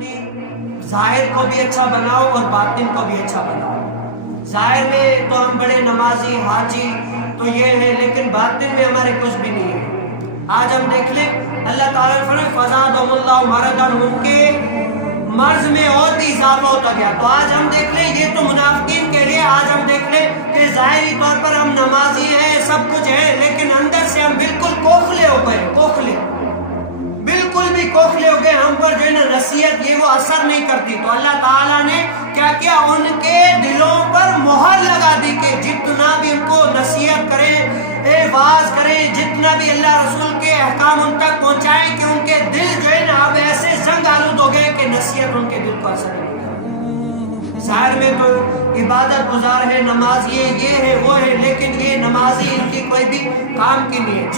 اپنی ظاہر کو بھی اچھا بناؤ اور باطن کو بھی اچھا بناؤ. ظاہر میں تو ہم بڑے نمازی حاجی تو یہ ہے، لیکن باطن میں ہمارے کچھ بھی نہیں ہے. آج ہم دیکھ لیں اللہ تعالیٰ نے فرمایا فزادہم اللہ مرضا، ان کے مرض میں اور بھی اضافہ ہوتا گیا. تو آج ہم دیکھ لیں یہ تو منافقین کے لیے. آج ہم دیکھ لیں کہ ظاہری طور پر ہم نمازی ہیں، سب کچھ ہے، لیکن اندر سے ہم بالکل کھوکھلے ہو گئے، کھوکھلے، بالکل بھی کھوکھلے ہو گئے. ہم پر جو ہے نا نصیحت یہ وہ اثر نہیں کرتی. تو اللہ تعالیٰ نے کیا کیا، ان کے دلوں پر مہر لگا دی کہ جتنا بھی ان کو نصیحت کریں، واعظ کریں، جتنا بھی اللہ رسول کے احکام ان تک پہنچائیں، کہ ان کے دل جو ہے نا اب ایسے زنگ آلود ہو گئے کہ نصیحت ان کے دل کو اثر نہیں کرتی. ظاہر میں تو عبادت گزار ہے، نماز یہ ہے وہ ہے، لیکن یہ نمازی ان کی کوئی بھی کام کی نہیں ہے.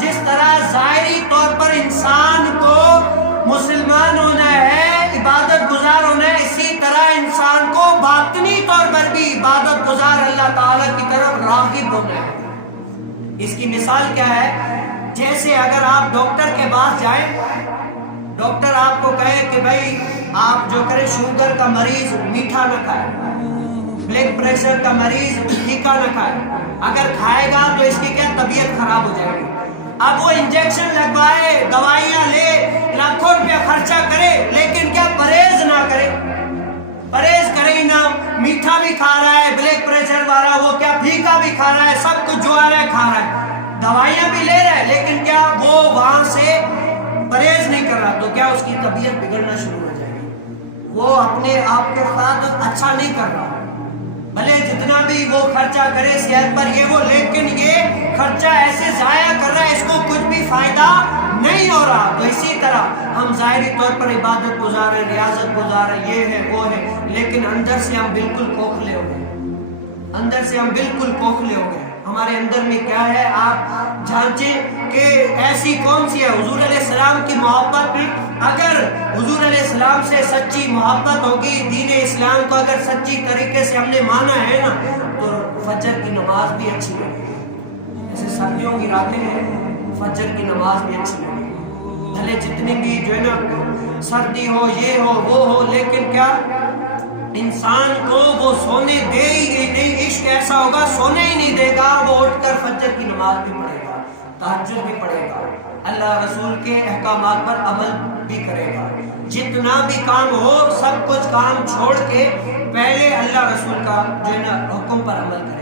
جس طرح ظاہری طور پر انسان کو مسلمان ہونا ہے، عبادت گزار ہونا ہے، اسی طرح انسان کو باطنی طور پر بھی عبادت گزار اللہ تعالیٰ کی طرف راغب ہونا ہے. اس کی مثال کیا ہے؟ جیسے اگر آپ ڈاکٹر کے پاس جائیں، ڈاکٹر آپ کو کہے کہ بھائی آپ جو کریں شوگر کا مریض میٹھا نہ کھائے، بلڈ پریشر کا مریض پھیکا نہ کھائے، اگر کھائے گا تو اس کی کیا طبیعت خراب ہو جائے گی. اب وہ انجیکشن لگوائے، دوائیاں لے، لاکھوں روپیہ خرچہ کرے، لیکن کیا پرہیز نہ کرے، پرہیز کرے ہی نہ، میٹھا بھی کھا رہا ہے، بلڈ پریشر والا وہ کیا پھیکا بھی کھا رہا ہے، سب کچھ جو آ رہا ہے کھا رہا ہے، دوائیاں بھی لے رہا ہے، لیکن کیا وہ وہاں سے پرہیز نہیں کر رہا، تو کیا اس کی طبیعت بگڑنا شروع ہو جائے گی. وہ اپنے آپ کے ساتھ اچھا نہیں کر رہا، بھلے جتنا بھی وہ خرچہ کرے صحت پر یہ وہ، لیکن یہ خرچہ ایسے ضائع کر رہا ہے، اس کو کچھ بھی فائدہ نہیں ہو رہا. تو اسی طرح ہم ظاہری طور پر عبادت گزار ہیں، ریاضت گزار ہیں، یہ ہے وہ ہے، لیکن اندر سے ہم بالکل کھوکھلے ہو گئے، اندر سے ہم بالکل کھوکھلے ہو گئے. ہمارے اندر میں کیا ہے آپ جانچیں کہ ایسی کون سی ہے. حضور علیہ السلام کی محبت میں، اگر حضور علیہ السلام سے سچی محبت ہوگی، دین اسلام کو اگر سچی طریقے سے ہم نے مانا ہے نا، تو فجر کی نماز بھی اچھی لگے. جیسے سردیوں کی راتیں ہیں، فجر کی نماز بھی اچھی لگے، بھلے جتنی بھی جو ہے نا سردی ہو، یہ ہو وہ ہو، لیکن کیا انسان کو وہ سونے دے ہی نہیں. عشق ایسا ہوگا سونے ہی نہیں دے گا، وہ اٹھ کر فجر کی نماز بھی پڑھے گا، تہجد بھی پڑھے گا، اللہ رسول کے احکامات پر عمل بھی کرے گا. جتنا بھی کام ہو سب کچھ کام چھوڑ کے پہلے اللہ رسول کا جو ہے نا حکم پر عمل کرے گا.